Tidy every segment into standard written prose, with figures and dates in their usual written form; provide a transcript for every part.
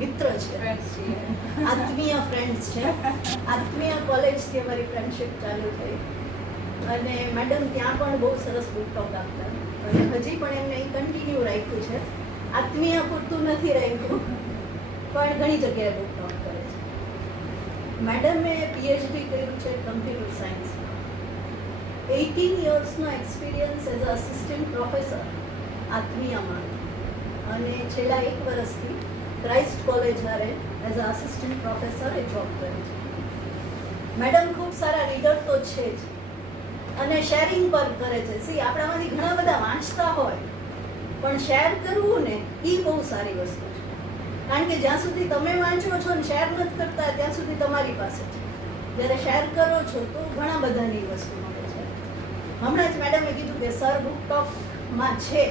મિત્ર છે, આત્મીય ફ્રેન્ડ્સ છે. આત્મીય કોલેજથી અમારી ફ્રેન્ડશિપ ચાલુ થઈ અને મેડમ ત્યાં પણ બહુ સરસ બુક ટોક આપતા અને હજી પણ એમને એ કન્ટિન્યુ રાખ્યું છે. આત્મીય પૂરતું નથી રાખ્યું પણ ઘણી જગ્યાએ બુક ટોક કરે છે. મેડમે પીએચડી કર્યું છે કમ્પ્યુટર સાયન્સમાં. 18 યર્સનો experience as a assistant professor આત્મીયમાં અને છેલ્લા 1 વર્ષથી ક્રાઇસ્ટ કોલેજ હારે એઝ અ આસિસ્ટન્ટ પ્રોફેસર એ જોબ કરે છે. મેડમ ખૂબ સારા રીડર તો છે જ અને શેરિંગ પર કરે છે. આપણામાંથી ઘણા બધા વાંચતા હોય પણ શેર કરવું ને એ બહુ સારી વસ્તુ છે. કારણ કે જ્યાં સુધી તમે વાંચો છો ને શેર નથી કરતા ત્યાં સુધી તમારી પાસે છે. જ્યારે શેર કરો છો તો ઘણા બધાની વસ્તુ મળે છે. હમણાં જ મેડમે કીધું કે સર બુક ટોકમાં છે.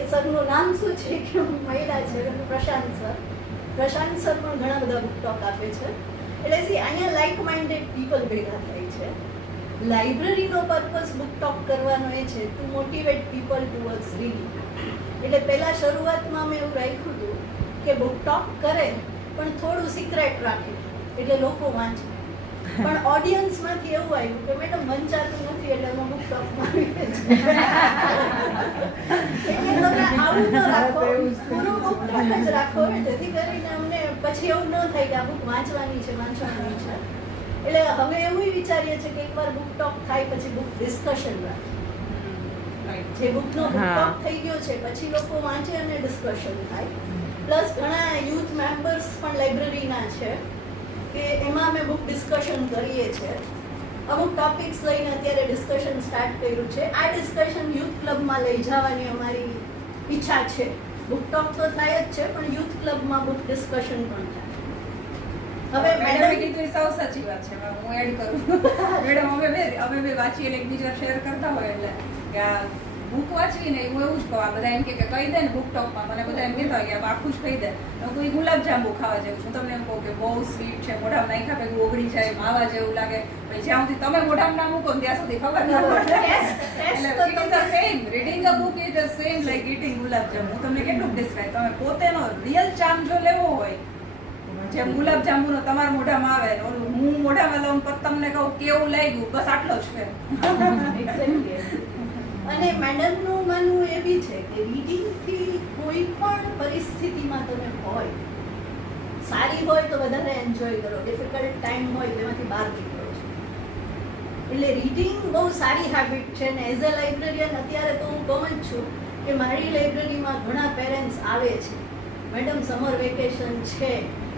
એ સરનું નામ શું છે કે મહિલા છે, પ્રશાંત સર. પ્રશાંત સર પણ ઘણા બધા બુક ટોક આપે છે. એટલે અહીંયા લાઇક માઇન્ડેડ પીપલ ભેગા થાય છે. લાઇબ્રેરીનો પર્પઝ બુક ટોક કરવાનો એ છે to motivate people towards reading. એટલે પહેલાં શરૂઆતમાં મેં એવું રાખ્યું હતું કે બુક ટોક કરે પણ થોડું સિક્રેટ રાખે એટલે લોકો વાંચે. પણ ઓડિયન્સમાંથી એવું આવ્યું કે મેડમ વંચાતું નથી એટલે અમે બુક ટોકમાં આવીએ છીએ. એટલે તમે આવું ન રાખો, પૂરું બુક ટોક જ રાખો જેથી કરીને અમને પછી એવું ન થાય કે આ બુક વાંચવાની છે. એટલે હવે એવું વિચારીએ છીએ કે એકવાર બુક ટોક થાય પછી બુક ડિસ્કશન રાખે. જે બુકનો બુક ટોક થઈ ગયો છે પછી લોકો વાંચે અને ડિસ્કશન થાય. પ્લસ ઘણા યુથ મેમ્બર્સ પણ લાઇબ્રેરીના છે કે એમાં અમે બુક ડિસ્કશન કરીએ છીએ. અમુક ટોપિક્સ લઈને અત્યારે ડિસ્કશન સ્ટાર્ટ કર્યું છે. આ ડિસ્કશન યુથ ક્લબમાં લઈ જવાની અમારી ઈચ્છા છે. બુક ટોક તો થાય જ છે પણ યુથ ક્લબમાં બુક ડિસ્કશન પણ થાય. હવે મેડમે કીધું એ સાવ સાચી વાત છે. હું એડ કરું મેડમ અમે બે વાંચીએ એટલે એકબીજા શેર કરતા હોય એટલે કે આ બુક વાંચીને હું એવું જ કહું. આ બધા એમ કે કહી દે ને બુક ટોકમાં મને બધા એમ કહેતા હોય કે આખું જ કહી દે. હું કોઈ ગુલાબજાંબુ ખાવા જેવું છું. તમને એમ કહું કે બહુ સ્વીટ છે, મોઢામાં નાખ્યા પછી ઓગળી જાય, માવા જેવું લાગે. પછી જ્યાં સુધી તમે મોઢામાં ના મૂકો ત્યાં સુધી ખબર ના પડે. Reading a book is the same like eating gulab jamun. હું તમને કેટલું ડિસ્ક્રાઇબ, તમે પોતેનો રિયલ ચાર્મ જો લેવો હોય જેમ ગુલાબજાંબુનો તમારા મોઢામાં આવે ઓલું હું મોઢામાં લઉં પછી તમને કહું કેવું લાગ્યું, બસ આટલો જ છે. અને મેડમનું માનવું એ બી છે કે રીડિંગથી કોઈ પણ પરિસ્થિતિમાં તમે હોય, સારી હોય તો વધારે એન્જોય કરો, ડિફિકલ્ટ ટાઈમ હોય તેમાંથી બહાર નીકળો છો. એટલે રીડિંગ બહુ સારી હેબિટ છે ને એઝ અ લાઇબ્રેરિયન અત્યારે તો હું કહું જ છું કે મારી લાઇબ્રેરીમાં ઘણા પેરેન્ટ્સ આવે છે. મેડમ સમર વેકેશન છે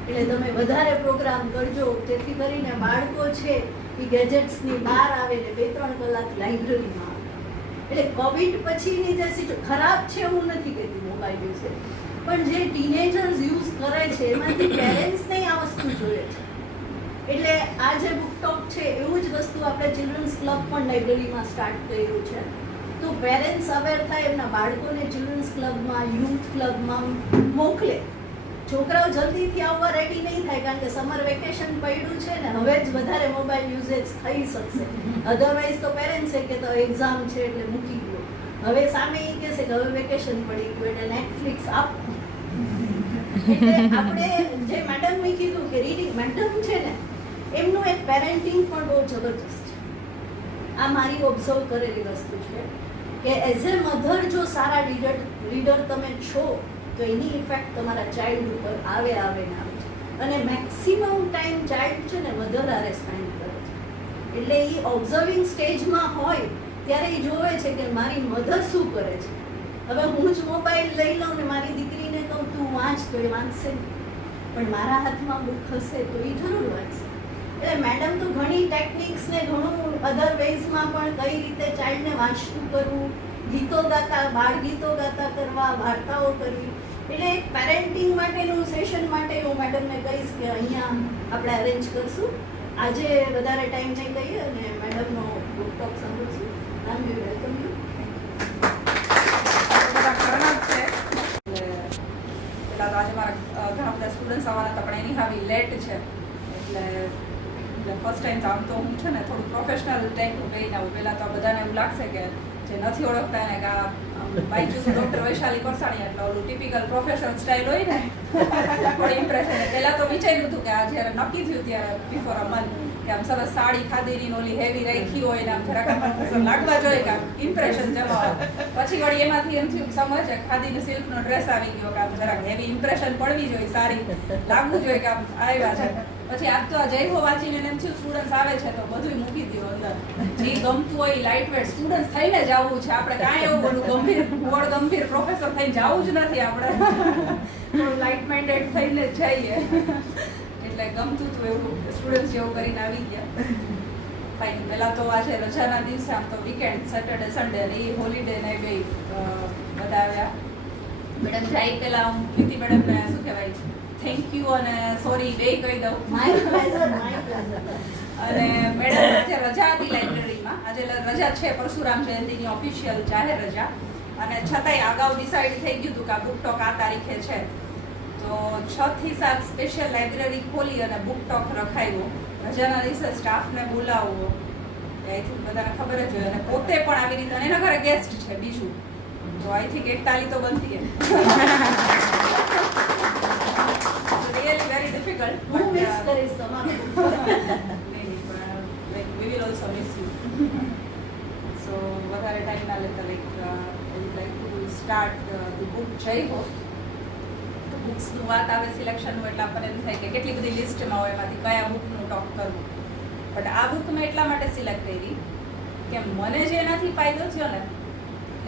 એટલે તમે વધારે પ્રોગ્રામ કરજો જેથી કરીને બાળકો છે એ ગેજેટ્સની બહાર આવે ને 2-3 કલાક લાઇબ્રેરીમાં આવે. એટલે કોવિડ પછીની જે ખરાબ છે એવું નથી કહેતી મોબાઈલ યુઝ, પણ જે ટીનેજર્સ યુઝ કરે છે એમાંથી પેરેન્ટ્સને આ વસ્તુ જોઈએ છે. એટલે આ જે બુક ટોક છે એવું જ વસ્તુ આપણે ચિલ્ડ્રન્સ ક્લબ પણ લાઇબ્રેરીમાં સ્ટાર્ટ કર્યું છે. તો પેરેન્ટ્સ અવેર થાય, એમના બાળકોને ચિલ્ડ્રન્સ ક્લબમાં, યુથ ક્લબમાં મોકલે. છોકરાઓ જલ્દીથી આવવા રેડી નહીં થાય કારણ કે સમર વેકેશન પડ્યું છે ને હવે જ વધારે મોબાઈલ યુઝેજ થઈ શકશે. અધરવાઇઝ તો પેરેન્ટ્સે કે તો એક્ઝામ છે એટલે મૂકી ગયો. હવે સામે એ કહેશે કે હવે વેકેશન પડી ગયું એટલે નેટફ્લિક્સ આપો. એટલે આપણે જે મેડમે કીધું કે રીડિંગ, મેડમ છે ને એમનું એક પેરેન્ટિંગ પણ બહુ જબરજસ્ત છે. આ મારી ઓબ્ઝર્વ કરેલી વસ્તુ છે કે એઝ એ મધર જો સારા રીડર તમે છો તો એની ઇફેક્ટ તમારા ચાઇલ્ડ ઉપર આવે છે. અને મેક્સિમમ ટાઈમ ચાઇલ્ડ છે ને મધર આરે સ્પેન્ડ કરે છે. એટલે એ ઓબ્ઝર્વિંગ સ્ટેજમાં હોય ત્યારે એ જોવે છે કે મારી મધર શું કરે છે. હવે હું જ મોબાઈલ લઈ લઉં ને મારી દીકરીને કહું તું વાંચ તો એ વાંચશે નહીં, પણ મારા હાથમાં બુક હશે તો એ જરૂર વાંચશે. એટલે મેડમ તો ઘણી ટેકનિક્સ ને ઘણું અધર વેઝમાં પણ કઈ રીતે ચાઇલ્ડને વાંચતું કરવું, ગીતો ગાતા, બાળ ગીતો ગાતા કરવા, વાર્તાઓ કરવી. એટલે એક પેરેન્ટિંગ માટેનું સેશન માટે હું મેડમને કહીશ કે અહીંયા આપણે અરેન્જ કરશું. આજે વધારે ટાઈમ નહીં લઈએ અને મેડમનો બુક ટોક સાંભળશું. Ma'am you welcome you. આજે મારા ઘણા બધા સ્ટુડન્ટ્સ આવવાના હતા પણ એની હાવી લેટ છે એટલે ફર્સ્ટ ટાઈમ તો આમ તો હું છે ને થોડું પ્રોફેશનલ ટાઈપનું કહીને આવું. પહેલાં તો બધાને એવું લાગશે કે જે નથી ઓળખતા એને કે આ બાયજુસ ડોક્ટર વૈશાલી પરસાણી એટલે ઓલું ટિપિકલ પ્રોફેસર સ્ટાઇલ હોય ને પણ ઇમ્પ્રેશન. પહેલા તો વિચાર્યું હતું કે આ જ્યારે નક્કી થયું ત્યારે બિફોર અ મંથ કે આમ સરસ સાડી ખાધીની ને ઓલી હેવી રાખી હોય ને આમ જરાક પ્રોફેસર લાગવા જોઈએ કે આમ ઇમ્પ્રેશન જમાવે. પછી વળી એમાંથી એમ થયું સમજ ખાધીનો સિલ્કનો ડ્રેસ આવી ગયો કે આમ જરાક હેવી ઇમ્પ્રેશન પડવી જોઈએ, સારી લાગવું જોઈએ કે આમ આવ્યા છે. પછી આજ તો આ જય હો વાંચીને એમ થયું સ્ટુડન્ટ્સ આવે છે તો બધું મૂકી દો અંદર, જે ગમતું હોય લાઇટ વેટ સ્ટુડન્ટ્સ થઈને જ આવવું છે. આપણે કાંઈ એવું બધું ગંભીર પ્રોફેસર થઈને જવું જ નથી, આપણે લાઇટ માઇન્ડેડ થઈને જ જઈએ. એટલે ગમતું હતું એવું સ્ટુડન્ટ્સ જેવું કરીને આવી ગયા. ફાઇન. પહેલા તો આજે રજાના દિવસે આમ તો વીકેન્ડ સેટરડે સન્ડે અને એ હોલિડે ને બે બધા આવ્યા. મેડમ જાય પહેલા હું પ્રીતિ મેડમને શું કહેવાય થેન્ક યુ અને સોરી બે કહી દઉં. My pleasure. અને મેડમ આજે રજા હતી લાઇબ્રેરીમાં. આજે રજા છે પરશુરામ જયંતિની ઓફિશિયલ જાહેર રજા, અને છતાંય અગાઉ ડિસાઇડ થઈ ગયું હતું કે આ બુક ટોક આ તારીખે છે. તો 6 થી 7 સ્પેશિયલ લાઇબ્રેરી ખોલી અને બુક ટોક રખાયો. રજાના દિવસે સ્ટાફને બોલાવવો આઈ થિંક બધાને ખબર જ હોય, અને પોતે પણ આવી રીતે, અને એના ઘરે ગેસ્ટ છે બીજું, તો આઈ થિંક એક તાલી તો બનતી રિયલી વેરી ડિફિકલ્ટ. હું મિસ કરીશ તમારું. we will also miss you. So વધારે ટાઈમ ના લેતા I would like to start the book Jai Ho. તો બુક્સનું વાત આવે સિલેક્શનનું એટલે આપણને એમ થાય કે કેટલી બધી લિસ્ટમાં હોય એમાંથી કયા બુકનું ટોપ કરવું. બટ આ બુક મેં એટલા માટે સિલેક્ટ કરી કે મને જે એનાથી ફાયદો થયો ને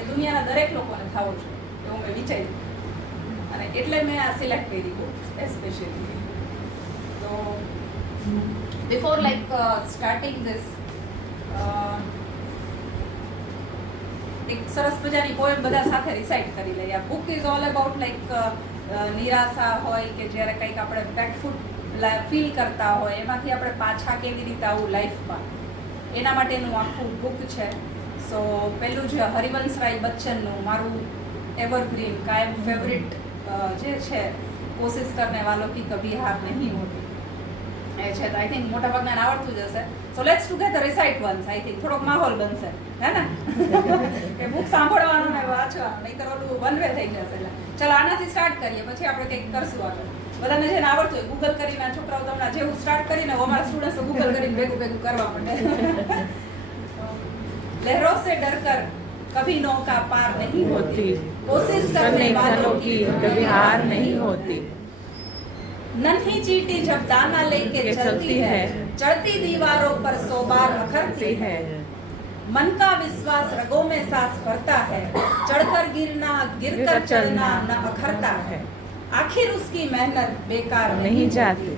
એ દુનિયાના દરેક લોકોને થવો છે એવું મેં વિચાર્યું, અને એટલે મેં આ સિલેક્ટ કરી બુક એસ્પેશિયલી. તો before starting this એક સરસ મજાની પોએમ બધા સાથે રિસાઇટ કરી લઈએ. આ બુક ઇઝ ઓલ અબાઉટ નિરાશા હોય કે જ્યારે કંઈક આપણે બેકફૂટ ફીલ કરતા હોય એમાંથી આપણે પાછા કેવી રીતે આવું લાઈફમાં, એના માટેનું આખું બુક છે. સો પહેલું છે હરિવંશરાય બચ્ચનનું મારું એવરગ્રીન કાયમ ફેવરિટ જે છે કોશિશ કરને વાલો કી કભી હાર નહીં હોતી એ છે. તો આઈ થિંક મોટા ભાગના આવડતું જ હશે. So let's together recite once. I think થોડોક માહોલ બનશે હે ને કે બુક સાંભળવાનું ને વાંચવાનું, નહીંતર ઓલું વન વે થઈ જશે. એટલે ચલો આનાથી સ્ટાર્ટ કરીએ, પછી આપણે કંઈક કરશું આગળ. બધાને જેને આવડતું હોય ગૂગલ કરીને, છોકરાઓ તો હમણાં જેવું સ્ટાર્ટ કરીને અમારા સ્ટુડન્ટ્સ ગૂગલ કરીને ભેગું કરવા માંડે. લહેરો સે ડરકર कभी नौका पार नहीं होती, कोशिश करने वालों की कभी हार नहीं होती. नन्ही चींटी जब दाना लेके चलती है, चढ़ती दीवारों पर 100 बार अखरती है. मन का विश्वास रगों में सांस भरता है, चढ़कर गिरना गिरकर चढ़ना न अखरता है. आखिर उसकी मेहनत बेकार नहीं जाती,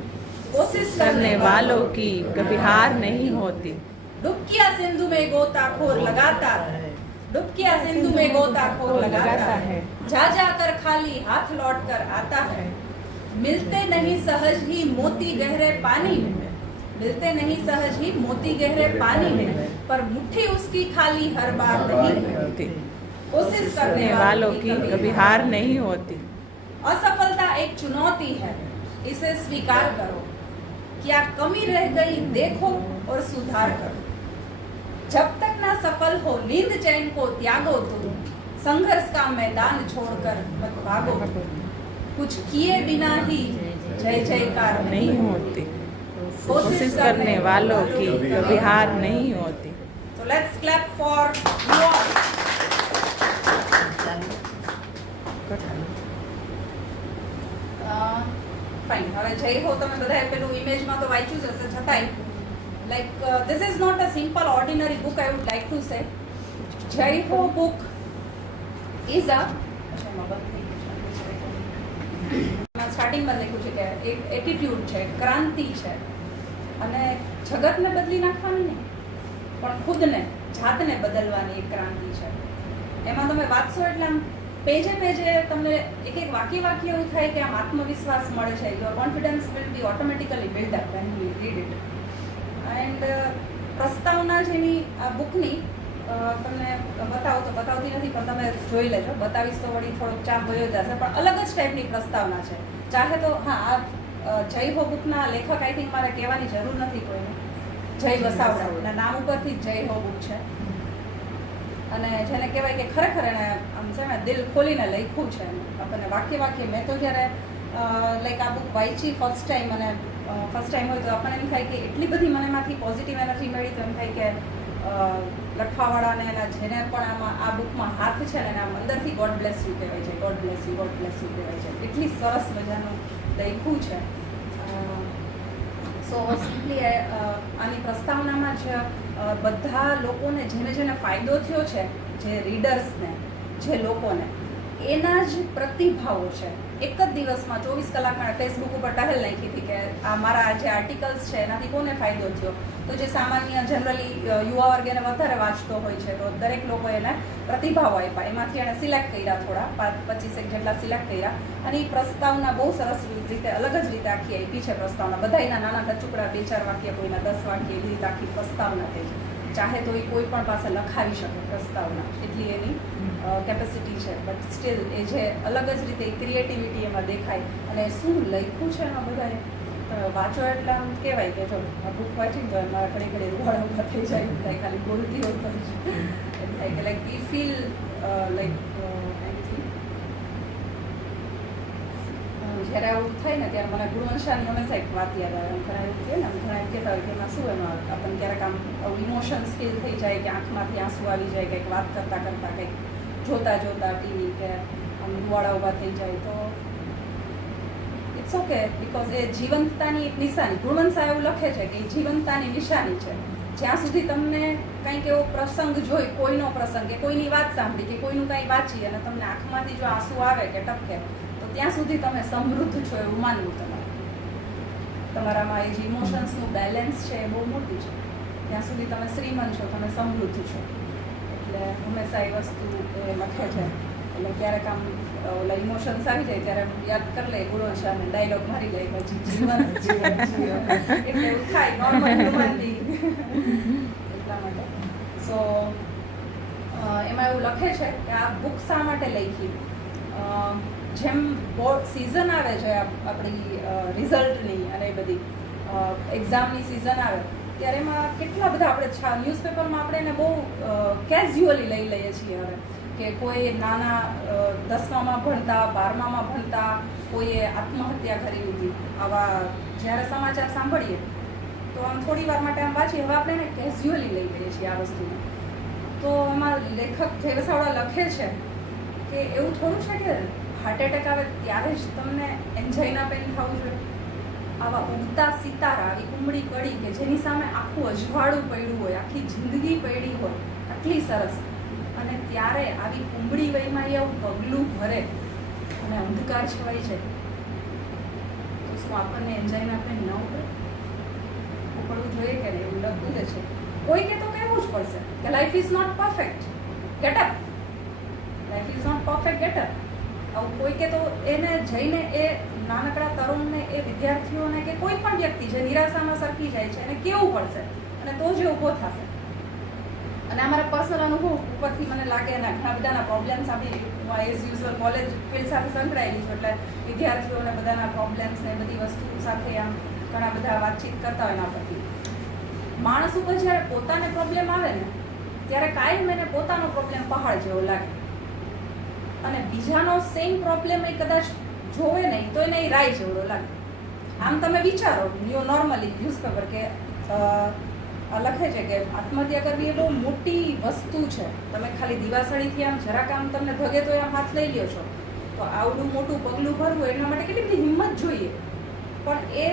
कोशिश करने वालों की कभी हार नहीं होती. डुबकिया सिंधु में गोताखोर लगाता है, डुबकिया सिंधु में गोताखोर लगाता है, जा जाकर खाली हाथ लौट कर आता है. मिलते नहीं सहज ही मोती गहरे पानी में, मिलते नहीं सहज ही मोती गहरे पानी में, पर मुट्ठी उसकी खाली हर बार नहीं होती. कोशिश करने वालों की कभी हार नहीं होती. असफलता एक चुनौती है, इसे स्वीकार करो. क्या कमी रह गई देखो और सुधार करो. जब तक ना सफल हो नींद चैन को त्यागो तुम, संघर्ष का मैदान छोड़कर मत भागो. कुछ किए बिना ही जय जयकार नहीं होती, कोशिश करने वालों की कभी हार नहीं होती. So let's clap for you all. Fine. હવે જય હો તમે બધાએ પેલું ઇમેજમાં તો વાંચ્યું જ હશે, છતાંય this is not a simple ordinary book, I would like to say. Jai Ho book is a સ્ટાર્ટિંગમાં લખ્યું છે કે એક એટીટ્યુડ છે, ક્રાંતિ છે, અને જગતને બદલી નાખવાની નહીં પણ ખુદને જાતને બદલવાની એક ક્રાંતિ છે. એમાં તમે વાંચશો એટલે આમ પેજે તમને એક વાક્ય એવું થાય કે આમ આત્મવિશ્વાસ મળે છે. Your confidence will be automatically build up when you read it. And પ્રસ્તાવના જેની આ બુકની તમને બતાવતી નથી પણ તમે જોઈ લેજો. બતાવીશ તો વળી થોડોક ચાપ વયો જશે, પણ અલગ જ ટાઈપની પ્રસ્તાવના છે. ચાહે તો હા, આ જય હો બુકના લેખક આઈ થિંક મારે કહેવાની જરૂર નથી કોઈને, જય વસાવડા નામ ઉપરથી જ જય હો બુક છે. અને જેને કહેવાય કે ખરેખર એણે આમ છે ને દિલ ખોલીને લખ્યું છે આપણને વાક્ય વાક્ય. મેં તો જ્યારે લાઈક આ બુક વાંચી ફર્સ્ટ ટાઈમ અને ફર્સ્ટ ટાઈમ હોય તો આપણને એમ થાય કે એટલી બધી મને એમાંથી પોઝિટિવ એનર્જી મળી તો એમ થાય કે લખવાવાળાને એના જેને પણ આમાં આ બુકમાં હાથ છે ને આમ અંદરથી ગોડ બ્લેસ યુ કહેવાય છે, ગોડ બ્લેસ યુ કહેવાય છે. એટલી સરસ મજાનું લખ્યું છે. સો સિમ્પલી આની પ્રસ્તાવનામાં જ બધા લોકોને જેને ફાયદો થયો છે, જે રીડર્સને, જે લોકોને, એના જ પ્રતિભાવો છે. એક જ દિવસમાં 24 કલાકમાં ફેસબુક ઉપર ટહેલ નાખી હતી કે આ મારા જે આર્ટિકલ્સ છે એનાથી કોને ફાયદો થયો. તો જે સામાન્ય જનરલી યુવા વર્ગ એને વધારે વાંચતો હોય છે તો દરેક લોકો એને પ્રતિભાવો આપ્યા. એમાંથી એણે સિલેક્ટ કર્યા, થોડા 25 જેટલા સિલેક્ટ કર્યા. અને એ પ્રસ્તાવના બહુ સરસ રીતે અલગ જ રીતે આખી આપી છે પ્રસ્તાવના. બધા એના નાના ટચુકડા 2-4 વાક્ય, કોઈના 10 વાક્ય, એવી રીતે આખી પ્રસ્તાવના થઈ છે. ચાહે તો એ કોઈ પણ પાસે લખાવી શકે પ્રસ્તાવના, એટલી એની કેપેસિટી છે. બટ સ્ટીલ એ જે અલગ જ રીતે ક્રિએટિવિટી એમાં દેખાય. અને શું લખ્યું છે એમાં બધાએ વાંચો એટલે આમ કહેવાય કે જો આ બુક વાંચીને તો એમાં ઘડી ઘડી રૂવાડા ઊભા થઈ જાય, એમ થાય ખાલી બોલતી હોય તો એમ થાય કે લાઈક વી ફીલ લાઈક જ્યારે આવું થાય ને ત્યારે મને ગુણવંશાની હંમેશા એક વાત યાદ આવે. ઘણા એવું કહે ને, ઘણા એમ કહેતા હોય કે એમાં શું એમાં આપણને ક્યારેક આમ ઇમોશન્સ ફીલ થઈ જાય કે આંખમાંથી આંસુ આવી જાય, કંઈક વાત કરતાં કરતાં, કંઈક જોતા ટીવી કે આમ રૂવાડા ઊભા થઈ જાય. તો ઇટ્સ ઓકે, બિકોઝ એ જીવંતતાની એક નિશાની. ગુણવંશા એવું લખે છે કે એ જીવંતતાની નિશાની છે. જ્યાં સુધી તમને કંઈક એવો પ્રસંગ જોઈ, કોઈનો પ્રસંગ કે કોઈની વાત સાંભળી કે કોઈનું કંઈ વાંચી અને તમને આંખમાંથી જો આંસુ આવે કે ટપકે, તો ત્યાં સુધી તમે સમૃદ્ધ છો એવું માનવું તમારામાં. એ જે ઇમોશન્સનું બેલેન્સ છે એ બહુ મોટું છે. ત્યાં સુધી તમે શ્રીમંત છો, તમે સમૃદ્ધ છો. એટલે હંમેશા એ વસ્તુ એ લખે છે. એટલે ક્યારેક આમ ઓલા ઇમોશન્સ આવી જાય ત્યારે યાદ કરી લે ગુણવંશાને ડાયલોગ મારી લે પછી જીવન એટલે એવું થાય નોર્મલ હ્યુમન બિંગ. એટલા માટે સો એમાં એવું લખે છે કે આ બુક શા માટે લખી. જેમ બોર્ડ સિઝન આવે છે આપણી રિઝલ્ટની અને એ બધી એક્ઝામની સિઝન આવે ત્યારે એમાં કેટલા બધા આપણે ન્યૂઝપેપરમાં આપણે એને બહુ કેઝ્યુઅલી લઈ લઈએ છીએ હવે કે કોઈ નાના 10મામાં ભણતા, 12મામાં ભણતા કોઈએ આત્મહત્યા કરી લીધી. આવા જ્યારે સમાચાર સાંભળીએ તો આમ થોડી વાર માટે આમ વાંચીએ. હવે આપણે એને કેઝ્યુઅલી લઈ લઈએ છીએ આ વસ્તુને. તો એમાં લેખક જે વસાવડા લખે છે કે એવું થોડું છે કે હાર્ટ એટેક આવે ત્યારે જ તમને એન્જાઇના પેન થવું જોઈએ. આવા ઉગતા સિતારા, આવી કુમળી કડી કે જેની સામે આખું અજવાળું પડ્યું હોય, આખી જિંદગી પડી હોય, આટલી સરસ, અને ત્યારે આવી કુંબળી વયમાં આવું પગલું ભરે અને અંધકાર છવાઈ જાય તો શું આપણને એન્જાઇના પેન ન પડવું જોઈએ કે નહીં? એવું લખવું જ છે. કોઈ કે તો કહેવું જ પડશે કે life is not perfect, get up. Life is not perfect, get up. આવું કોઈ કે તો એને જઈને એ નાનકડા તરુણને, એ વિદ્યાર્થીઓને કે કોઈ પણ વ્યક્તિ જે નિરાશામાં સરકી જાય છે એને કહેવું પડશે અને તો જ ઊભો થશે. અને અમારા પર્સનલ અનુભવ ઉપરથી મને લાગે એના ઘણા બધાના પ્રોબ્લેમ્સ આપી હું એઝ યુઝ્યુઅલ કોલેજ ફિલ્ડ સાથે સંકળાયેલી છું એટલે વિદ્યાર્થીઓને બધાના પ્રોબ્લેમ્સ ને બધી વસ્તુ સાથે આમ ઘણા બધા વાતચીત કરતા હોય એના પરથી. માણસ ઉપર જ્યારે પોતાને પ્રોબ્લેમ આવે ને ત્યારે કાયમ એને પોતાનો પ્રોબ્લેમ પહાડ જેવો લાગે અને બીજાનો સેમ પ્રોબ્લેમ એ કદાચ જોવે નહીં તો એને રાય જેવડો લાગે. આમ તમે વિચારો નોર્મલી ન્યૂઝપેપર કે લખે છે કે આત્મહત્યા કરવી એ બહુ મોટી વસ્તુ છે. તમે ખાલી દિવાસળીથી આમ જરાક આમ તમને ભગે તો આમ હાથ લઈ લ્યો છો તો આવડું મોટું પગલું ભરવું એના માટે કેટલી બધી હિંમત જોઈએ. પણ એ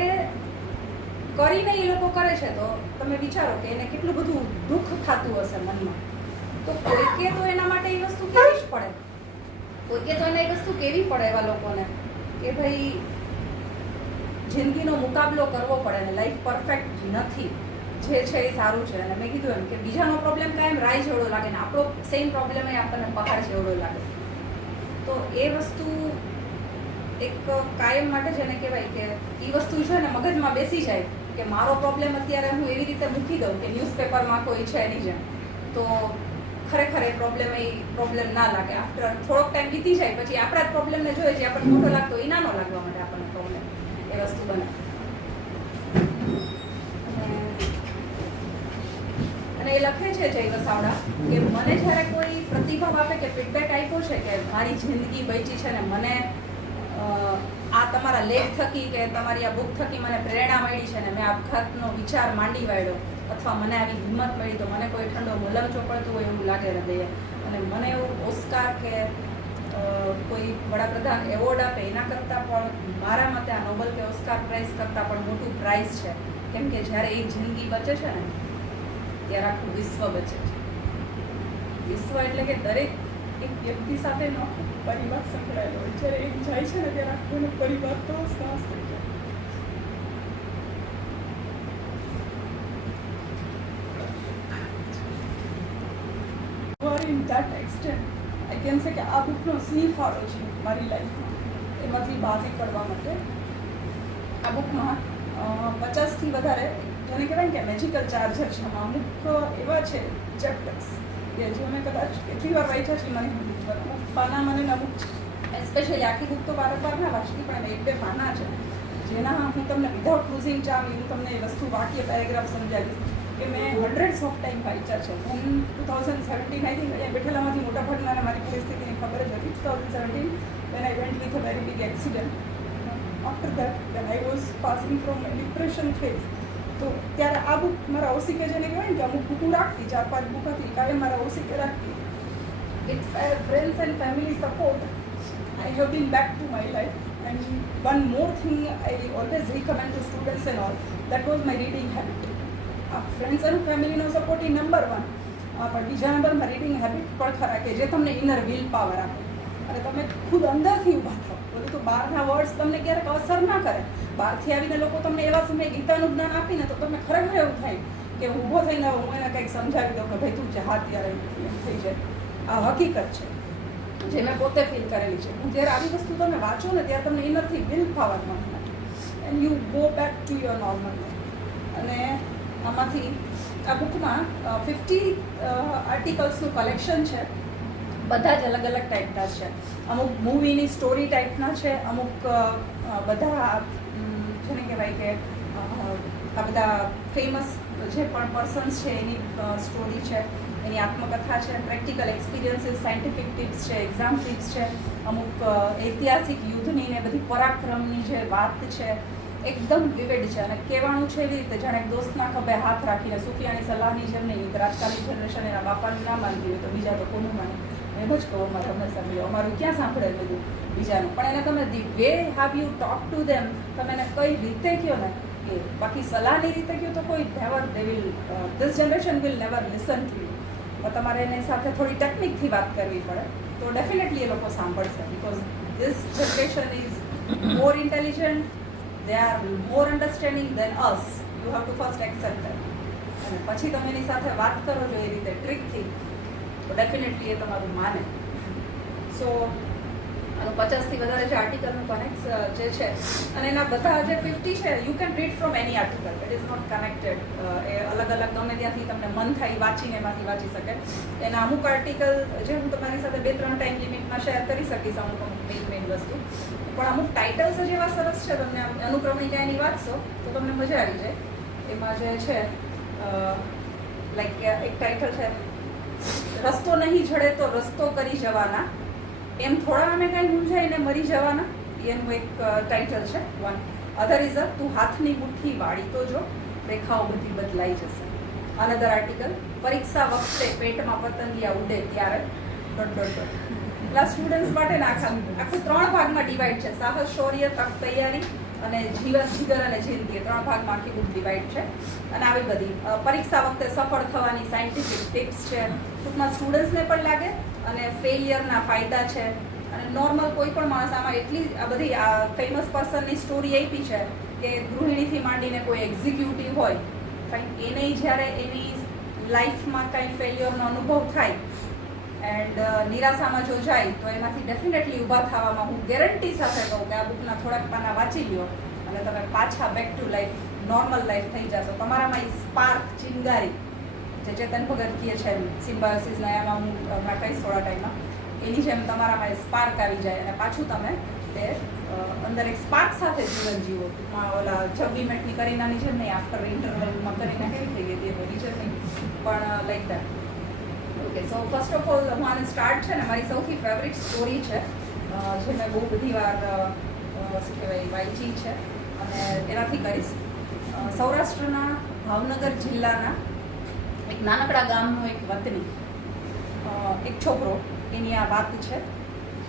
કરીને એ લોકો કરે છે તો તમે વિચારો કે એને કેટલું બધું દુઃખ થતું હશે મનમાં. તો કોઈકે તો એના માટે એ વસ્તુ કેવી જ પડે, કોઈકે તો એને એ વસ્તુ કેવી પડે એવા લોકોને કે ભાઈ જિંદગીનો મુકાબલો કરવો પડે ને લાઈફ પરફેક્ટ નથી, જે છે એ સારું છે. અને મેં કીધું એમ કે બીજાનો પ્રોબ્લેમ કાયમ રાય જેવડો લાગે ને આપણો સેમ પ્રોબ્લેમ એ આપણને પહાડ જેવડો લાગે. તો એ વસ્તુ એક કાયમ માટે જેને કહેવાય કે એ વસ્તુ છે ને મગજમાં બેસી જાય કે મારો પ્રોબ્લેમ અત્યારે હું એવી રીતે મૂકી દઉં કે ન્યૂઝપેપરમાં કોઈ છે એની જેમ, તો ખરેખર એ પ્રોબ્લેમ ના લાગે. આફ્ટર થોડોક ટાઈમ વીતી જાય પછી આપણા જ પ્રોબ્લેમને જોઈએ જે આપણને મોટો લાગતો એ નાનો લાગવા માટે આપણને પ્રોબ્લેમ એ વસ્તુ બને. અને એ લખે છે જય વસાવડા કે મને જ્યારે કોઈ પ્રતિભાવ આપે કે ફીડબેક આપ્યો છે કે મારી જિંદગી બચી છે ને મને આ તમારા લેખ થકી કે તમારી આ બુક થકી મને પ્રેરણા મળી છે ને મેં આપઘાતનો વિચાર માંડી વાળ્યો અથવા મને આવી હિંમત મળી તો મને કોઈ ઠંડો મલમ ચોપડતું હોય એવું લાગે હૃદયે. અને મને એવું ઓસ્કાર કે કોઈ વડાપ્રધાન એવોર્ડ આપે એના કરતાં પણ મારા મતે આ નોબેલ કે ઓસ્કાર પ્રાઇઝ કરતાં પણ મોટું પ્રાઇઝ છે. કેમ કે જ્યારે એક જિંદગી બચે છે ને ત્યારે આખું વિશ્વ બચે છે. વિશ્વ એટલે કે દરેક એક વ્યક્તિ સાથેનો પરિવાર સંકળાયેલો હોય. જ્યારે એક જાય છે ને ત્યારે આખો પરિવાર તો શ્વાસ થઈ જાય. In that extent I can say કે આ બુકનો સિંહ ફાળો છે મારી લાઈફમાં એમાંથી બહાર નીકળવા માટે. આ બુકમાં 50થી વધારે જેને કહેવાય કે મેજિકલ ચાર્જર છે. અમુક એવા છે ચેપ્ટર્સ કે જે મેં કદાચ કેટલી વાર વાંચ્યા છે મને અમુક પાના મને અમુક એસ્પેશિયલી આખી બુક તો વારંવાર ના વાંચતી પણ એક બે પાના છે જેના હું તમને વિધાઉટ લૂઝિંગ ટાઈમ હું તમને એ વસ્તુ વાક્ય પેરેગ્રાફ સમજાવીશ કે મેં હંડ્રેડ્સ ઓફ ટાઈમ વાંચ્યા છે. હું 2017 આઈ થિંક અહીંયા બેઠેલામાંથી મોટા ભાગના મારી પરિસ્થિતિની ખબર જ હતી. 2017 when I went with a very big accident. After that when I was passing from a depression phase તો ત્યારે આ બુક મારા ઓસીકે જેને કહેવાય ને કે અમુક બુકો રાખતી 4-5 બુક હતી કાંઈ મારા ઓસીકે રાખતી. With friends and family support I have been back to my life. And one more thing I always recommend to students and all, that was my reading habit. Friends અને ફેમિલીનો સપોર્ટ એ number 1 પણ બીજા નંબરમાં reading habit પણ ખરા કે જે તમને inner will power આપે અને તમે ખુદ અંદરથી ઊભા થાઓ. બોલું તો બહારના વર્ડ્સ તમને ક્યારેક અસર ના કરે. બહારથી આવીને લોકો તમને એવા સમયે ગીતાનું જ્ઞાન આપીને તો તમને ખરેખર એવું થાય કે ઊભો થઈને હું એને કંઈક સમજાવી દઉં કે ભાઈ તું જા ત્યારે એમ થઈ જાય. આ હકીકત છે જે મેં પોતે ફીલ કરેલી છે. જ્યારે આવી વસ્તુ તમે વાંચો ને ત્યારે તમને ઇનરથી વિલ પાવર મળે and you go back to your normal. અને આમાંથી આ બુકમાં 50 આર્ટિકલ્સનું કલેક્શન છે. બધા જ અલગ અલગ ટાઈપના છે. અમુક મૂવીની સ્ટોરી ટાઈપના છે. અમુક બધા જેને કહેવાય કે આ બધા ફેમસ જે પણ પર્સન્સ છે એની સ્ટોરી છે, એની આત્મકથા છે, પ્રેક્ટિકલ એક્સપિરિયન્સીસ, સાયન્ટિફિક ટિપ્સ છે, એક્ઝામ ટિપ્સ છે, અમુક ઐતિહાસિક યુદ્ધની ને બધી પરાક્રમની જે વાત છે એકદમ વિવિડ છે. અને કહેવાનું છે એવી રીતે જાણે દોસ્તના ખભે હાથ રાખીને સુફિયાની સલાહની જેમ નહીં. રાજકાલી જનરેશન એના બાપાનું ના માનતી હોય તો બીજા તો કોનું માને. એમ જ કહો અમારે હંમેશા મળ્યો અમારું ક્યાં સાંભળે બધું બીજાનું. પણ એને તમે the way how you talk to them તમે એને કઈ રીતે કહો ને એ બાકી સલાહની રીતે કહો તો કોઈ never they will this generation will never listen to you. પણ તમારે એની સાથે થોડી ટેકનિકથી વાત કરવી પડે તો ડેફિનેટલી એ લોકો સાંભળશે. Because this generation is more intelligent. They are more understanding than us. You have to first accept that. અને પછી તમે એની સાથે વાત કરો છો એ રીતે ટ્રીકથી તો ડેફિનેટલી એ તમારું માને. સો આનું 50થી વધારે જે આર્ટિકલનું કનેક્ટ જે છે અને એના બધા જે 50 છે you can read from any article. It is not connected. એ અલગ અલગ ગમે ત્યાંથી તમને મન થાય વાંચીને એમાંથી વાંચી શકે. એના અમુક આર્ટિકલ જે હું તમારી સાથે 2-3 ટાઈમ લિમિટમાં શેર કરી શકીશ અમુક મેઇન વસ્તુ. પણ અમુક ટાઇટલ્સ જ એવા સરસ છે તમને અનુક્રમણિકા એની વાંચશો તો તમને મજા આવી જાય. એમાં જે છે લાઈક એક ટાઇટલ છે રસ્તો નહીં જડે તો રસ્તો કરી જવાના, એમ થોડા અમે કાંઈ મૂંઝાઈને મરી જવાના. એનું એક ટાઇટલ છે. વન અધર ઇઝ તું હાથની મુઠ્ઠી વાળી તો જો રેખાઓ બધી બદલાઈ જશે. અનધર આર્ટિકલ પરીક્ષા વખતે પેટમાં પતંગિયા ઉડે ત્યારે ... એટલા સ્ટુડન્ટ્સ માટે આખું 3 ભાગમાં ડિવાઈડ છે. સાહસ, શૌર્ય, તક, તૈયારી અને જીવન, જીગર અને જિંદગી. 3 ભાગમાં આખી બુક ડિવાઈડ છે. અને આવી બધી પરીક્ષા વખતે સફળ થવાની સાયન્ટિફિક ટિપ્સ છે. ટૂંકમાં સ્ટુડન્ટ્સને પણ લાગે અને ફેલિયરના ફાયદા છે. અને નોર્મલ કોઈ પણ માણસ આમાં એટલી આ બધી આ ફેમસ પર્સનની સ્ટોરી આપી છે કે ગૃહિણીથી માંડીને કોઈ એક્ઝિક્યુટિવ હોય ફાઇન એને જ્યારે એની લાઈફમાં કાંઈ ફેલિયરનો અનુભવ થાય એન્ડ નિરાશામાં જો જાય તો એમાંથી ડેફિનેટલી ઊભા થવામાં હું ગેરંટી સાથે કહું કે આ બુકના થોડાક પાના વાંચી લ્યો અને તમે પાછા back to life normal life થઈ જશો. તમારામાં એ સ્પાર્ક ચિંગારી જે ચેતન ભગત કહે છે સિમ્બાયોસિસના એમાં હું હમણાં કહીશ થોડા ટાઈમમાં એની જેમ તમારામાં એ સ્પાર્ક આવી જાય અને પાછું તમે એ અંદર એક સ્પાર્ક સાથે જીવન જીવો. ટૂંકમાં ઓલા 26 મિનિટની કરીનાની જેમ નહીં, આફ્ટર ઇન્ટરવલમાં કરીના કેવી થઈ ગઈ હતી એ બધી છે નહીં, પણ like that. Okay, so first of all હું આને સ્ટાર્ટ છે ને મારી સૌથી ફેવરિટ સ્ટોરી છે, જે મેં બહુ બધી વાર શું કહેવાય વાંચી છે અને એનાથી કરીશ. સૌરાષ્ટ્રના ભાવનગર જિલ્લાના એક નાનકડા ગામનો એક વતની, એક છોકરો, એની આ વાત છે.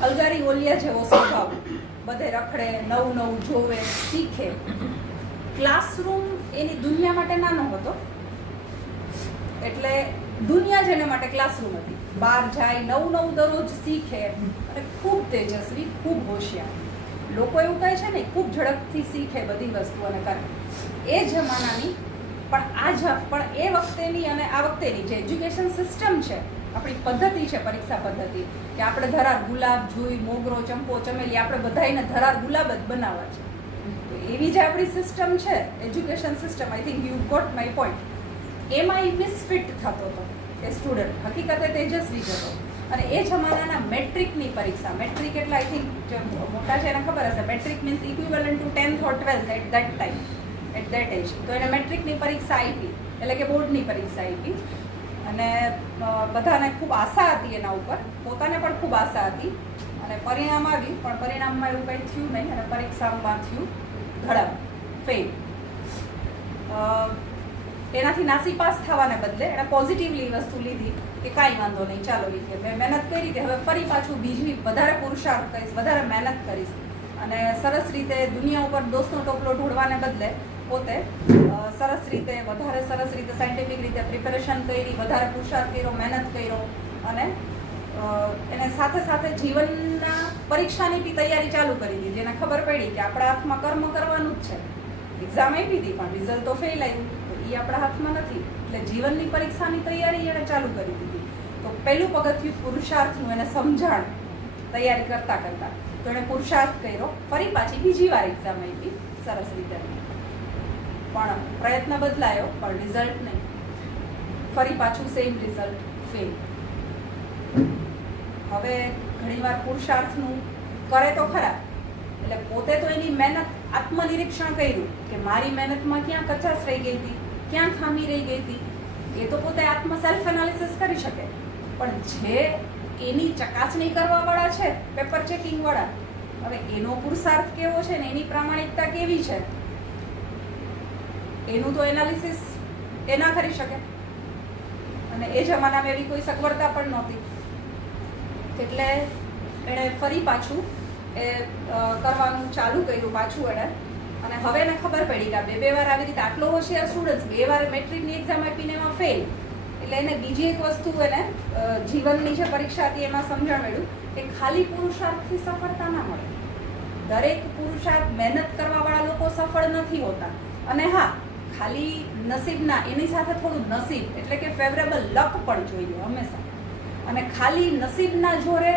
અલગારી ઓલિયા જેવો સ્વભાવ, બધે રખડે, નવું નવું જોવે, શીખે. ક્લાસરૂમ એની દુનિયા માટે નાનો હતો, એટલે દુનિયા જ એના માટે ક્લાસરૂમ હતી. બહાર જાય, નવું નવું દરરોજ શીખે અને ખૂબ તેજસ્વી, ખૂબ હોશિયાર. લોકો એવું કહે છે ને ખૂબ ઝડપથી શીખે બધી વસ્તુઓને કરે. એ જમાનાની પણ એ વખતેની અને આ વખતેની જે એજ્યુકેશન સિસ્ટમ છે, આપણી પદ્ધતિ છે, પરીક્ષા પદ્ધતિ, કે આપણે ધરાર ગુલાબ, જુઈ, મોગરો, ચંપો, ચમેલી, આપણે બધાને ધરાર ગુલાબ જ બનાવવા છે. તો એવી જે આપણી સિસ્ટમ છે, education system, I think you got my point. એમાં એ મિસફિટ થતો હતો એ સ્ટુડન્ટ, હકીકતે તેજસ્વી જ હતો. અને એ જમાનાના મેટ્રિકની પરીક્ષા, મેટ્રિક એટલે આઈ થિંક મોટા છે એને ખબર હશે, matric means equivalent to 10th or 12th at that time, at that age. તો એને મેટ્રિકની પરીક્ષા આપી, એટલે કે બોર્ડની પરીક્ષા આપી. અને બધાને ખૂબ આશા હતી એના ઉપર, પોતાને પણ ખૂબ આશા હતી. અને પરિણામ આવ્યું, પણ પરિણામમાં એવું કંઈ થયું નહીં અને પરીક્ષામાં થયું ધડામ, ફેલ. એનાથી નાસીપાસ થવાને બદલે એણે પોઝિટિવલી વસ્તુ લીધી કે કાંઈ વાંધો નહીં, ચાલો એ કે મેં મહેનત કરી કે હવે ફરી પાછું બીજી વધારે પુરુષાર્થ કરીશ, વધારે મહેનત કરીશ અને સરસ રીતે દુનિયા ઉપર દોસ્તનો ટોપલો ઢોળવાને બદલે પોતે સરસ રીતે, વધારે સરસ રીતે, સાયન્ટિફિક રીતે પ્રિપેરેશન કરી, વધારે પુરુષાર્થ કર્યો, મહેનત કર્યો અને એને સાથે સાથે જીવનના પરીક્ષાની બી તૈયારી ચાલુ કરી દીધી. એને ખબર પડી કે આપણા હાથમાં કર્મ કરવાનું જ છે. એક્ઝામ આપી હતી પણ રિઝલ્ટ તો ફેલ આવ્યું, તો એ આપણા હાથમાં નથી. એટલે જીવનની પરીક્ષાની તૈયારી એણે ચાલુ કરી દીધી. તો પહેલું પગથિયું પુરુષાર્થનું એને સમજાણ, તૈયારી કરતાં કરતાં. તો એણે પુરુષાર્થ કર્યો, ફરી પાછી બીજી વાર એક્ઝામ આપી સરસ રીતે, પણ પ્રયત્ન બદલાયો પણ રિઝલ્ટ નહીં. ફરી પાછું સેમ રિઝલ્ટ, ફેલ. હવે ઘણીવાર પુરુષાર્થનું કરે તો ખરા, એટલે પોતે તો એની મહેનત, આત્મનિરીક્ષણ કર્યું કે મારી મહેનતમાં ક્યાં કચાશ રહી ગઈ હતી, ક્યાં ખામી રહી ગઈ હતી, એ તો પોતે સેલ્ફ એનાલિસિસ કરી શકે. પણ જે એની ચકાસણી કરવાવાળા છે, પેપર ચેકિંગવાળા, હવે એનો પુરુષાર્થ કેવો છે ને એની પ્રામાણિકતા કેવી છે, એનું તો એનાલિસિસ એ ના કરી શકે. અને એ જમાનામાં એવી કોઈ સગવડતા પણ નહોતી, એટલે એણે ફરી પાછું એ કરવાનું ચાલુ કર્યું પાછું એણે. અને હવે એને ખબર પડી કે બે વાર આવી રીતે આટલો હોશિયાર સ્ટુડન્ટ 2 વાર મેટ્રિકની એક્ઝામ આપીને એમાં ફેલ. એટલે એને બીજી એક વસ્તુ એને જીવનની જે પરીક્ષા હતી એમાં સમજણ મળ્યું કે ખાલી પુરુષાર્થથી સફળતા ના મળે. દરેક પુરુષાર્થ, મહેનત કરવાવાળા લોકો સફળ નથી હોતા. અને હા, ખાલી નસીબના, એની સાથે થોડું નસીબ એટલે કે ફેવરેબલ લક પણ જોઈએ હંમેશા. અને ખાલી નસીબના જોરે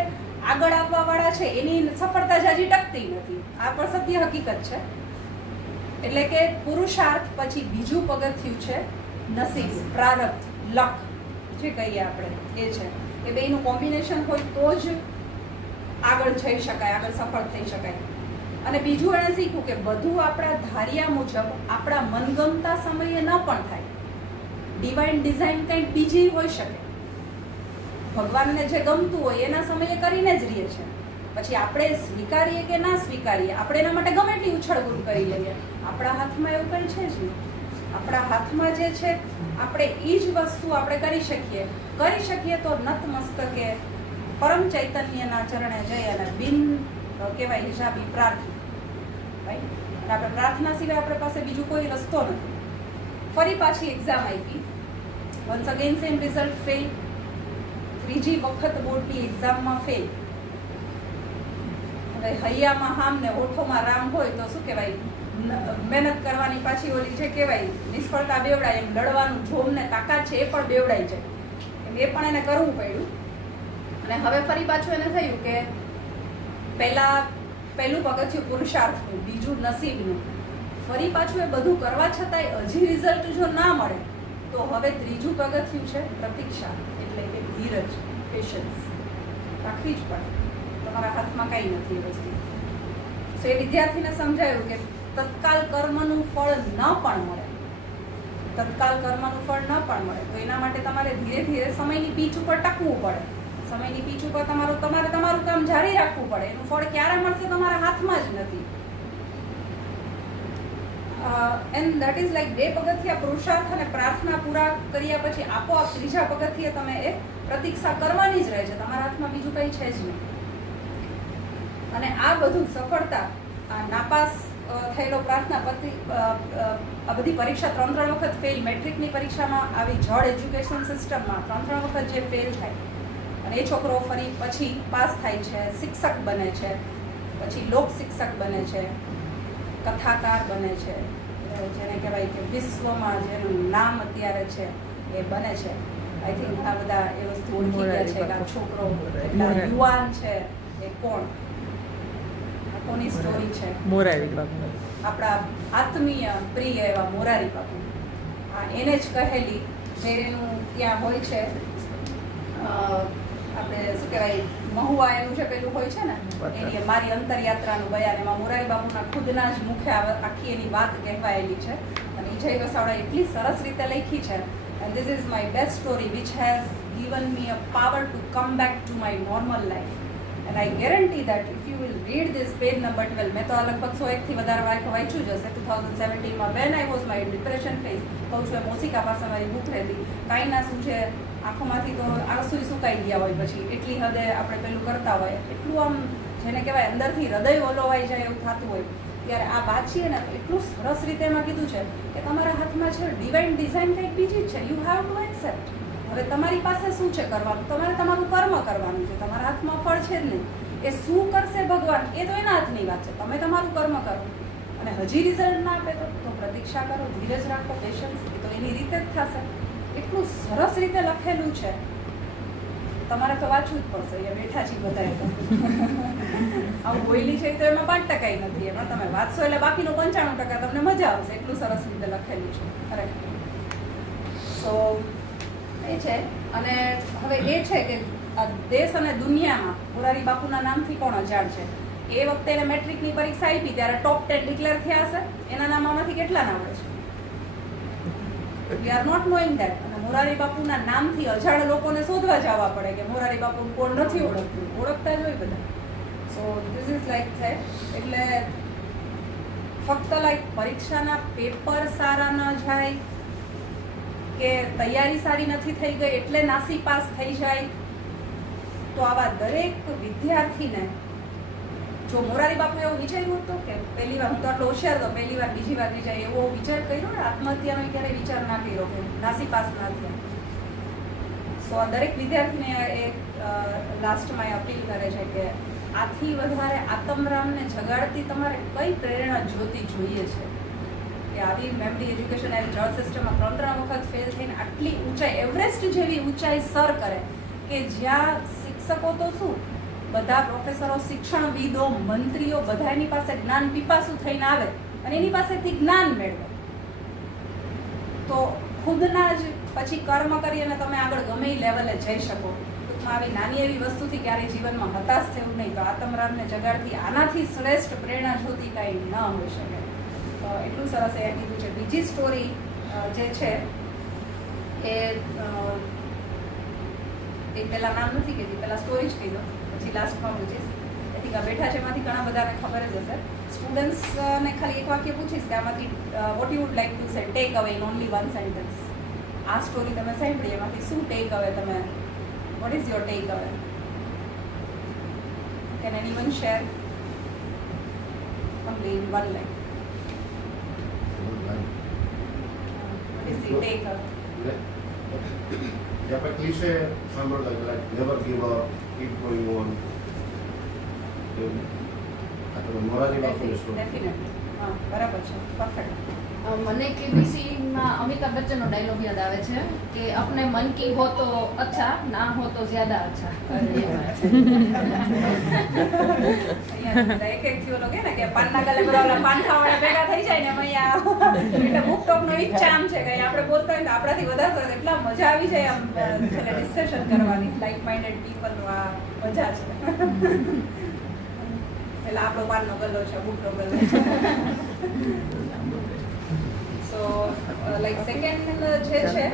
આગળ આવવાવાળા છે એની સફળતા જાજી ટકતી નથી. આ પણ સત્ય હકીકત છે. એટલે કે પુરુષાર્થ પછી બીજું પગથિયું છે નસીબ, પ્રારબ્ધ, લક જે કહીએ આપણે, એ છે. એ બેયનું કોમ્બિનેશન હોય તો જ આગળ જઈ શકાય, આગળ સફળ થઈ શકાય. અને બીજું એણે શીખ્યું કે બધું આપણા ધાર્યા મુજબ આપણા મનગમતા સમયે ન પણ થાય. ડિવાઇન ડિઝાઇન કંઈક બીજી હોઈ શકે. ભગવાનને જે ગમતું હોય એના સમયે કરીને જ રહીએ છે. પછી આપણે સ્વીકારીએ કે ના સ્વીકારીએ, આપણે એના માટે ગમે એટલી ઉછળગુલ કરી લઈએ, આપણા હાથમાં એવું કંઈ છે જ નહીં. આપણા હાથમાં જે છે આપણે એ જ વસ્તુ આપણે કરી શકીએ તો નતમસ્તકે પરમ ચૈતન્યના ચરણે જઈ અને બિન કહેવાય હિસાબી પ્રાર્થી, રાઈટ. અને આપણે પ્રાર્થના સિવાય આપણી પાસે બીજું કોઈ રસ્તો નથી. ફરી પાછી એક્ઝામ આપી, once again same result, fail. ત્રીજી વખત બોર્ડની એક્ઝામમાં ફેલ. હવે હૈયામાં હામ ને ઓઠોમાં રામ હોય તો શું કહેવાય, મહેનત કરવાની પાછી ઓલી જે કહેવાય નિષ્ફળતા બેવડાય, એમ લડવાનું જોમ ને તાકાત છે એ પણ બેવડાઈ જાય, એમ એ પણ એને કરવું પડ્યું. અને હવે ફરી પાછું એને થયું કે પહેલું પગથિયું પુરુષાર્થનું, બીજું નસીબનું. ફરી પાછું એ બધું કરવા છતાંય હજી રિઝલ્ટ જો ના મળે તો હવે ત્રીજું પગથિયું છે પ્રતીક્ષા, એટલે કે ધીરજ, પેશન્સ રાખવી જ પડે. તમારા હાથમાં કાંઈ નથી એ વસ્તુ. સો એ વિદ્યાર્થીને સમજાયું કે તત્કાલ કર્મનું ફળ ન પણ મળે, તત્કાલ કર્મનું ફળ ન પણ મળે તો એના માટે તમારે ધીરે ધીરે સમયની પીચ ઉપર ટકવું પડે. સમયની પીચ ઉપર તમારે તમારું કામ જારી રાખવું પડે. એનું ફળ ક્યારે મળશે તમારા હાથમાં જ નથી. એન્ડ દેટ ઇઝ લાઈક 2 પગથિયા પુરુષાર્થ અને પ્રાર્થના પૂરા કર્યા પછી આપોઆપ 3જા પગથિયે તમે એ પ્રતીક્ષા કરવાની જ રહે છે. તમારા હાથમાં બીજું કંઈ છે જ નહીં. અને આ બધું સફળતા, આ નાપાસ થયેલો પ્રાર્થના આ બધી પરીક્ષા 3 વખત ફેલ, મેટ્રિકની પરીક્ષામાં આવી જળ એજ્યુકેશન સિસ્ટમમાં 3 વખત જે ફેલ થાય અને એ છોકરો ફરી પછી પાસ થાય છે, શિક્ષક બને છે, પછી લોક શિક્ષક બને છે, કથાકાર બને છે, જેને કહેવાય કે વિશ્વમાં જેનું નામ અત્યારે છે એ બને છે. આઈ થિંક આ બધા એ વસ્તુ ઓળખી ગયા છે કે આ છોકરો એટલા યુવાન છે એ કોણ, આ કોની સ્ટોરી છે? મોરારી બાપુ, આપણા આત્મીય પ્રિય એવા મોરારી બાપુ. આ એને જ કહેલી જે એનું ત્યાં હોય છે આપણે શું કહેવાય મહુવા એનું જે પેલું હોય છે ને એની મારી અંતરયાત્રાનું બયાન, એમાં મોરારી બાપુના ખુદના જ મુખે આખી એની વાત કહેવાયેલી છે. અને જય વસાવડા એટલી સરસ રીતે લખી છે. And this is my best story which has given me a power to come back to my normal life. And I guarantee that if you will read this page number 12, મેં તો લગભગ 101 થી વધારે વાંચ્યું જ હશે 2017માં when I was my depression phase. કહું છું એ મોસિકા પાસે મારી બુક રહેતી, કાંઈ ના શું છે આંખોમાંથી તો આંસુ સુકાઈ ગયા હોય, પછી એટલી હદે આપણે પેલું કરતા હોય, એટલું આમ જેને કહેવાય અંદરથી હૃદય ઓલોવાઈ જાય એવું થતું હોય. ત્યારે આ વાંચીએ ને તો એટલું સરસ રીતે એમાં કીધું છે કે તમારા હાથમાં છે ડિવાઇન ડિઝાઇન કંઈક બીજી જ છે. You have to accept. હવે તમારી પાસે શું છે કરવાનું? તમારે તમારું કર્મ કરવાનું છે. તમારા હાથમાં ફળ છે જ નહીં. એ શું કરશે ભગવાન એ તો એના હાથની વાત છે. તમે તમારું કર્મ કરો અને હજી રિઝલ્ટ ના આપે તો પ્રતીક્ષા કરો, ધીરજ રાખો, પેશન્સ, એ તો એની રીતે જ થશે. એટલું સરસ રીતે લખેલું છે, તમારે તો વાંચવું જ પડશે. એ બેઠા છીએ બધાએ તો આવું બોયલી છે તો એમાં 5% નથી, એમાં તમે વાંચશો એટલે બાકીનું 95% તમને મજા આવશે. એટલું સરસ રીતે લખેલું છે કરેક્ટ. સો એ છે. અને હવે એ છે કે દેશ અને દુનિયામાં મોરારી બાપુના નામથી કોણ અજાણ છે? એ વખતે એને મેટ્રિકની પરીક્ષા આપી ત્યારે ટોપ 10 ડિક્લેર થયા હશે. એના નામમાંથી કેટલા ના આવડે છે? We are not knowing that. અને મોરારી બાપુના નામથી અજાણ લોકોને શોધવા જવા પડે કે મોરારી બાપુ કોણ નથી ઓળખતું. ઓળખતા જ હોય બધા. સો ધીસ ઇઝ લાઈક છે. એટલે ફક્ત લાઈક પરીક્ષાના પેપર સારા ન જાય કે તૈયારી સારી નથી થઈ ગઈ એટલે નાસી પાસ થઈ જાય, તો આવા દરેક વિદ્યાર્થીને જો મોરારી બાપુ એવું વિચાર્યું હતું કે પહેલી વાર હું તો આટલો હોશિયાર હતો, પહેલી વાર બીજી વાર નહીં જાય એવો વિચાર કર્યો ને, આત્મહત્યાનો ક્યારેય વિચાર ના કર્યો કે નાસી પાસ ના થયા. સો આ દરેક વિદ્યાર્થીને એક લાસ્ટમાં અપીલ કરે છે કે આથી વધારે આત્મરામને જગાડતી તમારે કઈ પ્રેરણા જ્યોતિ જોઈએ છે કે આવી મેમરી એજ્યુકેશન એવી જળ સિસ્ટમમાં 3 વખત ફેલ થઈને આટલી ઊંચાઈ, એવરેસ્ટ જેવી ઊંચાઈ સર કરે કે જ્યાં શિક્ષકો તો શું બધા પ્રોફેસરો, શિક્ષણવિદો, મંત્રીઓ બધા એની પાસે જ્ઞાન પીપાસુ થઈને આવે અને એની પાસેથી જ્ઞાન મેળવે. તો ખુદના જ પછી કર્મ કરી અને તમે આગળ ગમે એ લેવલે જઈ શકો. ટૂંકમાં આવી નાની એવી વસ્તુથી ક્યારેય જીવનમાં હતાશ થયું નહીં. તો આત્મરામને જગાડતી આનાથી શ્રેષ્ઠ પ્રેરણા જોતી કાંઈ ન હોઈ શકે. તો એટલું સરસ એ કીધું છે. બીજી સ્ટોરી જે છે એ પહેલાં નામ નથી કીધી, પહેલાં સ્ટોરી જ કહી દો, પછી લાસ્ટમાં પૂછીશ. એથી બેઠા છે એમાંથી ઘણા બધાને ખબર જ હશે. સ્ટુડન્ટ્સને ખાલી એક વાક્ય પૂછીશ કે આમાંથી what you would like to say tech અવે ઇન ઓનલી 1 સેન્ટેન્સ. આ સ્ટોરી તમે સાંભળી એમાંથી શું ટેક અવે તમે, વોટ ઇઝ યોર ટેક અવે? Can anyone share only in 1 line? What is the tech અવે? Yeah, but cliche સાંભળતા like never give up, keep going on. આ તો મોરારી બાપુની સ્ટોરી. ડેફિનેટલી. હા, બરાબર છે, પરફેક્ટ. મને કેબીસીમાં અમિતાભ બચ્ચનનો ડાયલોગ યાદ આવે છે કે અપને મન કી હો તો અચ્છા, ના હો તો જ્યાદા અચ્છા. એક થી ઓલો કે ને કે પાનના ગલે બધા ઓલા પાનખાવાળા ભેગા થઈ જાય ને અહીંયા એટલે બુક ટોકનો ઈ જ ચામ છે કે આપણે બોલતા હોય તો આપણાથી વધારે એટલા મજા આવી જાય આમ છેલ્લે ડિસ્કશન કરવાની. લાઇક માઇન્ડેડ પીપલનું આ મજા છે. એટલે આપણો પાનનો ગલ્લો છે, બુકનો ગલ્લો છે. સો લાઈક સેકન્ડ જે છે